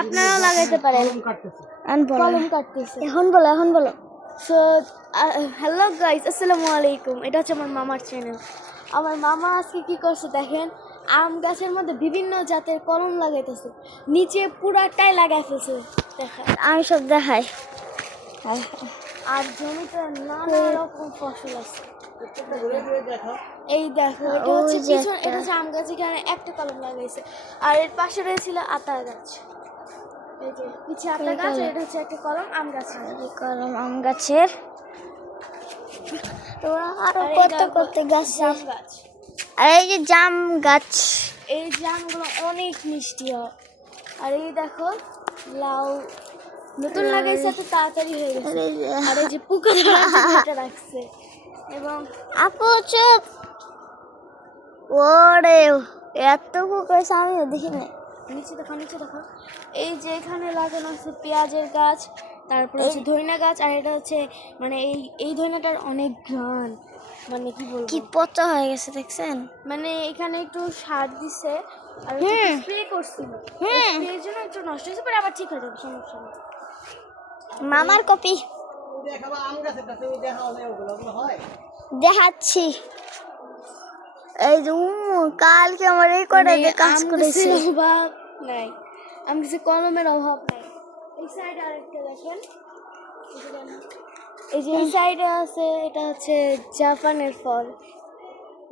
আপনারাও লাগাইতে পারেন। কলম কাটতেছে এখন বলো। সো হ্যালো গাইস, আসসালামু আলাইকুম। এটা হচ্ছে আমার মামার চ্যানেল। আমার মামা আজকে কি করছে দেখেন, আম গাছের মধ্যে বিভিন্ন জাতের কলম লাগাইতেছে, নিচে পুরাটাই লাগাই ফেলছে। দেখেন আমি সব দেখাই। আর জমিতে নানা রকম ফসল আছে। এই দেখো, এটা হচ্ছে পিছন, এটা হচ্ছে আম গাছ, এখানে একটা কলম লাগাইছে। আর এর পাশে রয়েছিল আতা গাছ। এই যে পিছে আতা গাছ, এটা হচ্ছে একটা কলম আম গাছ। কলম আম গাছের আরো কত গাছ, জাম গাছ। আর এই যে জাম গাছ, এই জামগুলো অনেক মিষ্টি হয়। আর এই দেখো লাউ নতুন লাগাইছে, এত তাড়াতাড়ি হয়ে গেছে। আর এই যে পোকা ধরে রাখছে। এবং আপু চুপ, ওরে এত পোকা আমিও দেখি না। নিচে দেখো, এই যে এখানে লাগানো আছে পেঁয়াজের গাছ, তারপর হচ্ছে ধইনা গাছ। আর এটা হচ্ছে মানে এই ধইনাটার অনেক ঘ্রাণ, মানে কি বলবো, কি পচা হয়ে গেছে দেখছেন। মানে এখানে একটু সার দিছে আর স্প্রে করছিল, স্প্রের জন্য একটু নষ্ট হয়েছে, পরে আবার ঠিক হয়ে যাবে, সমস্যা নেই। মামার কপি দেখাচ্ছি। এই যে কালকে আমার এই কটা কাজ করেছি, অভাব নাই, আমি কিছু কলমের অভাব নাই। এই সাইডে আরেকটা দেখেন, এই যে এই সাইডে আছে, এটা হচ্ছে জাপানের ফল।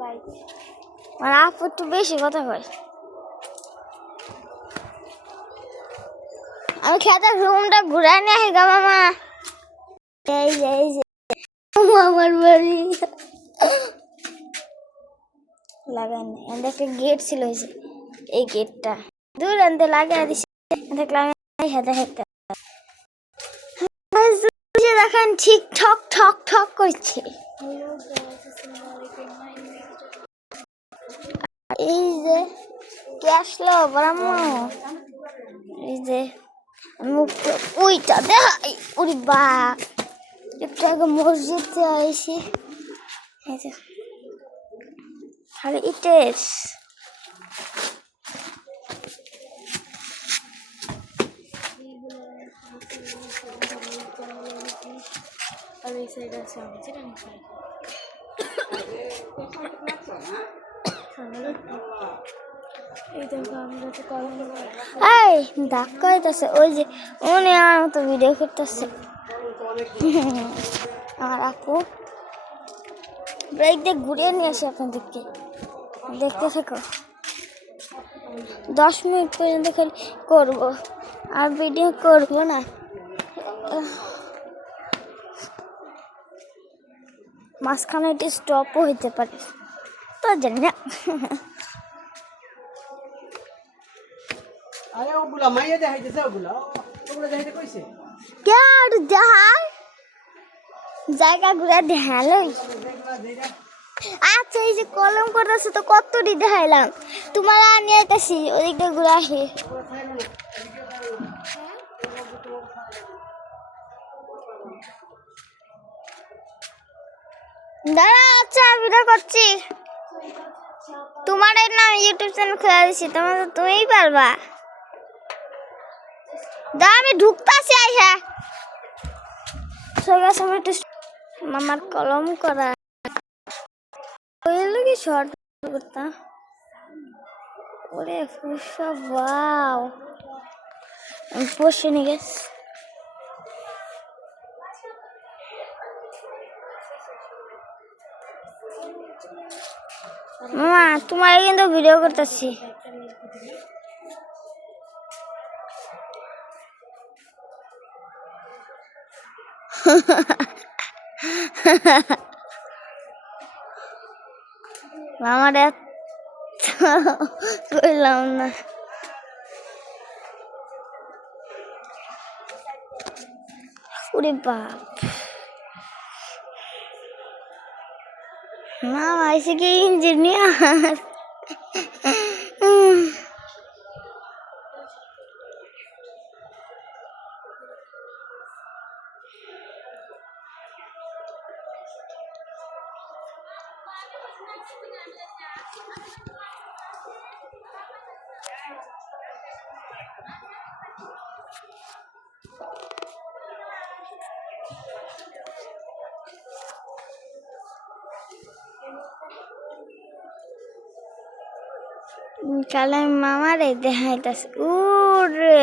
রাইট, আর আপু একটু বেশি কথা কয়। আমি খেতে রুমটা ঘুরাই নিয়ে আসি গা মামা। এই যে আমার বাড়ি লাগাইনি, একটা গেট ছিল, এই গেটটা দূর আনতে লাগাই দিছি। দেখলাম দেখেন ঠিক ঠক করছে। এই যে কে আসলো ব্রাহ্ম, এই যে মুখটা ওইটা দেখাই। ওরে বা, একটু আগে মসজিদে আইসি, আরে ইটের আর এই সাইড আছে আমি যেটা ধাক্কা হইতেছে। ওই যে উনি আমার মতো ভিডিও করতেছে আমার আপু। ব্রেক দিয়ে ঘুরিয়ে নিয়ে আসি আপনাদেরকে, দেখতে থাকো। 10 মিনিট পর্যন্ত খালি করবো, আর ভিডিও করবো না। মাঝখানে একটু স্টপও হইতে পারে, তো জানি না। জায়গা ঘুরে দেখালো। আচ্ছা, এই যে কলম করতেছে তো কতটি দেখাইলাম, তোমার নিয়ে আসতেছি, ওদিকটা ঘুরে আসি। দাঁড়া, আচ্ছা ভিডিও করছি। তোমার নাম ইউটিউব চ্যানেল খুলে দিচ্ছি, তুমিই পারবা। দা আমি ঢুকতাছি আইসা। মামার কলম করা কি শর্ট করতাম। ওরে ফুসা, ওয়াও, আমি বসে নিয়ে গেছি। মামা তোমার কিন্তু ভিডিও করতেছি। মামার করলাম না। ওরে বাপ, মামা এসে কি ইঞ্জিনিয়ার। কালে মামারে দেখাইতাছে উরে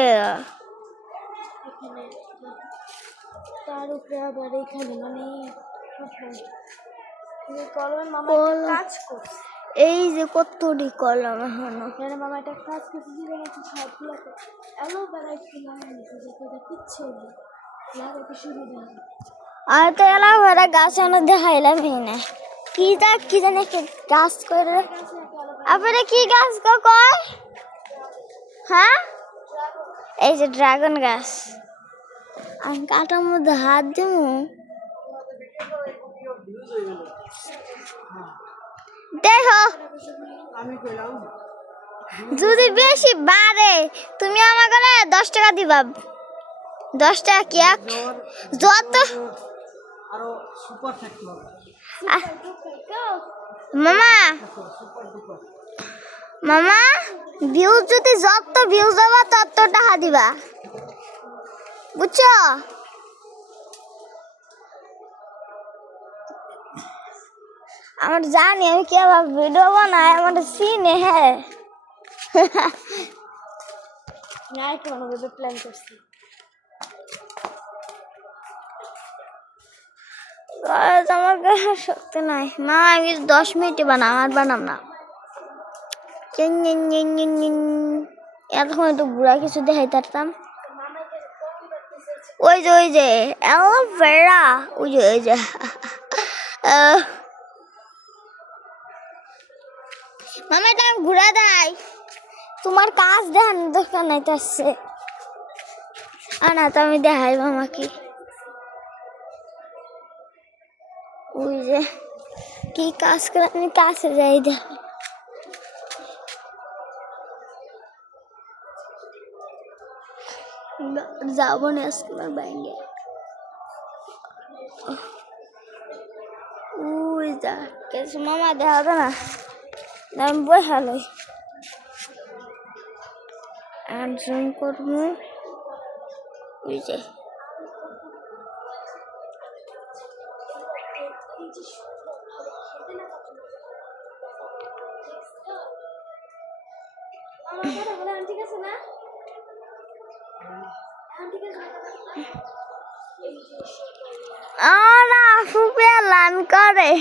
তার উপরে আবার এখানে মানে কলমের মামা কাজ করছে এই যে কতটি কলম এখনো মানে মামা একটা কাজ করছে যে নাকি সবগুলোকে অ্যালোভেরা একটু লাগাইছে যাতে কিচ্ছু নেই লাগাতে সুবিধা হয় আর তো অ্যালোভেরা গাছ এনে দেখাইলামই না কি জানি কি গাছ করে আপনারা কি গাছ কয় হ্যাঁ এই যে ড্রাগন গাছ আমি কাটার মধ্যে হাত দিব দেখো যদি বেশি বাড়ে তুমি আমাকে 10 টাকা দিবা 10 টাকা কি এক যত মামা মামা ভিউজ যদি যত ভিউজ দেবা তত টাকা দিবা বুঝছো আমার জানি আমি কিভাবে ভিডিও বানাই আমার সিনে হ্যাঁ নাই কোনো ভাবে প্ল্যান করছি আমার গায়ে শক্তি নাই মা আমি 10 মিনিটে বানাম আর বানাম না এতক্ষণ একটু বুড়া কিছু দেখাই পারতাম ওই যে অ্যালোভেরা ওই যে মামা এটা ঘুরা দেয় তোমার কাজ দেখান দোকান নাই আসছে আনা তো আমি দেখাই মামাকে ওই যে কি কাজ করে আমি কাছে যাই দেখাই যাবো না আজকে আমার ব্যাঙ্গে ওই যা কিছু মামা দেখা না আমি বই হালই আর জুম করবো ওই যে ঠিক আছে না না ফুপে লান করে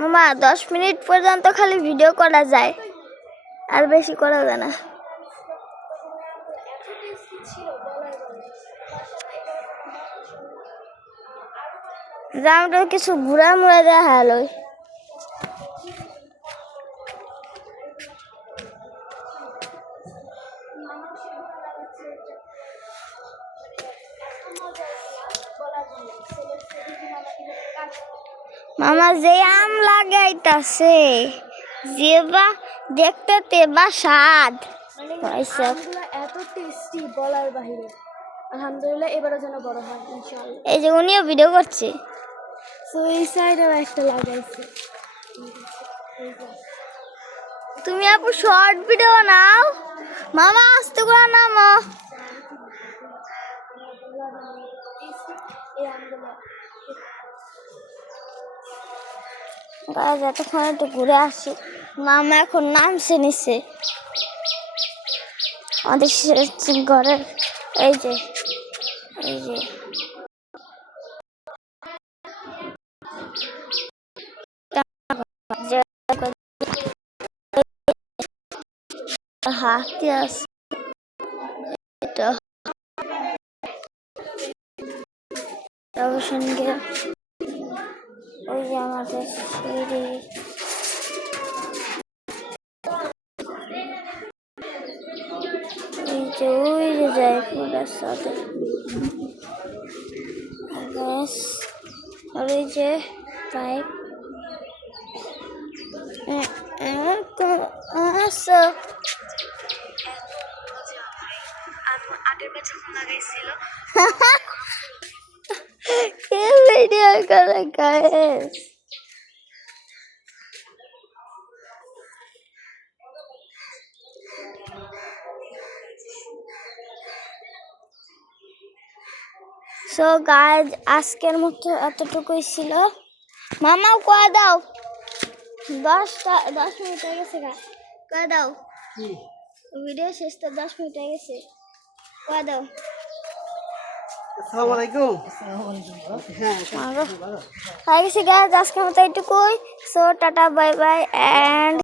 মামা 10 মিনিট পর্যন্ত খালি ভিডিও করা যায় আর বেশি করা যায় না জামটা কিছু ঘুরা মুড়া দেওয়া হলো মামা যে আম লাগাইতাছে যে বা দেখতে তেবা স্বাদ এত টেস্টি বলার বাহিরে আলহামদুলিল্লাহ এবারে যেন বড় হয় ইনশাআল্লাহ এই যে উনিও ভিডিও করছে সো এই সাইডে একটা লাগাইছে তুমি আপু শর্ট ভিডিও নাও মামা আস্তে করে নামো এতক্ষণ একটু ঘুরে আসি মামা এখন নামছে নিচে আমাদের ঘরের এই যে হাতি আছে এটা সঙ্গে ওই যে আমাদের সিঁড়ি ওই যে যায় পুরার সাথে আর ওই যে পাইপ আগের বছর লাগাইছিল ভিডিও করে গাইস সো গাইজ আজকের মতো এতটুকুই ছিল। মামাও কয়ে দাও, 10 মিনিট হয়ে গেছে গা, কয়ে দাও ভিডিও শেষ তো 10 মিনিট হয়ে গেছে, কয়ে দাও। আসসালামু আলাইকুম। হয়ে গেছে গাইজ আজকের মতো এইটুকুই। So tata bye bye and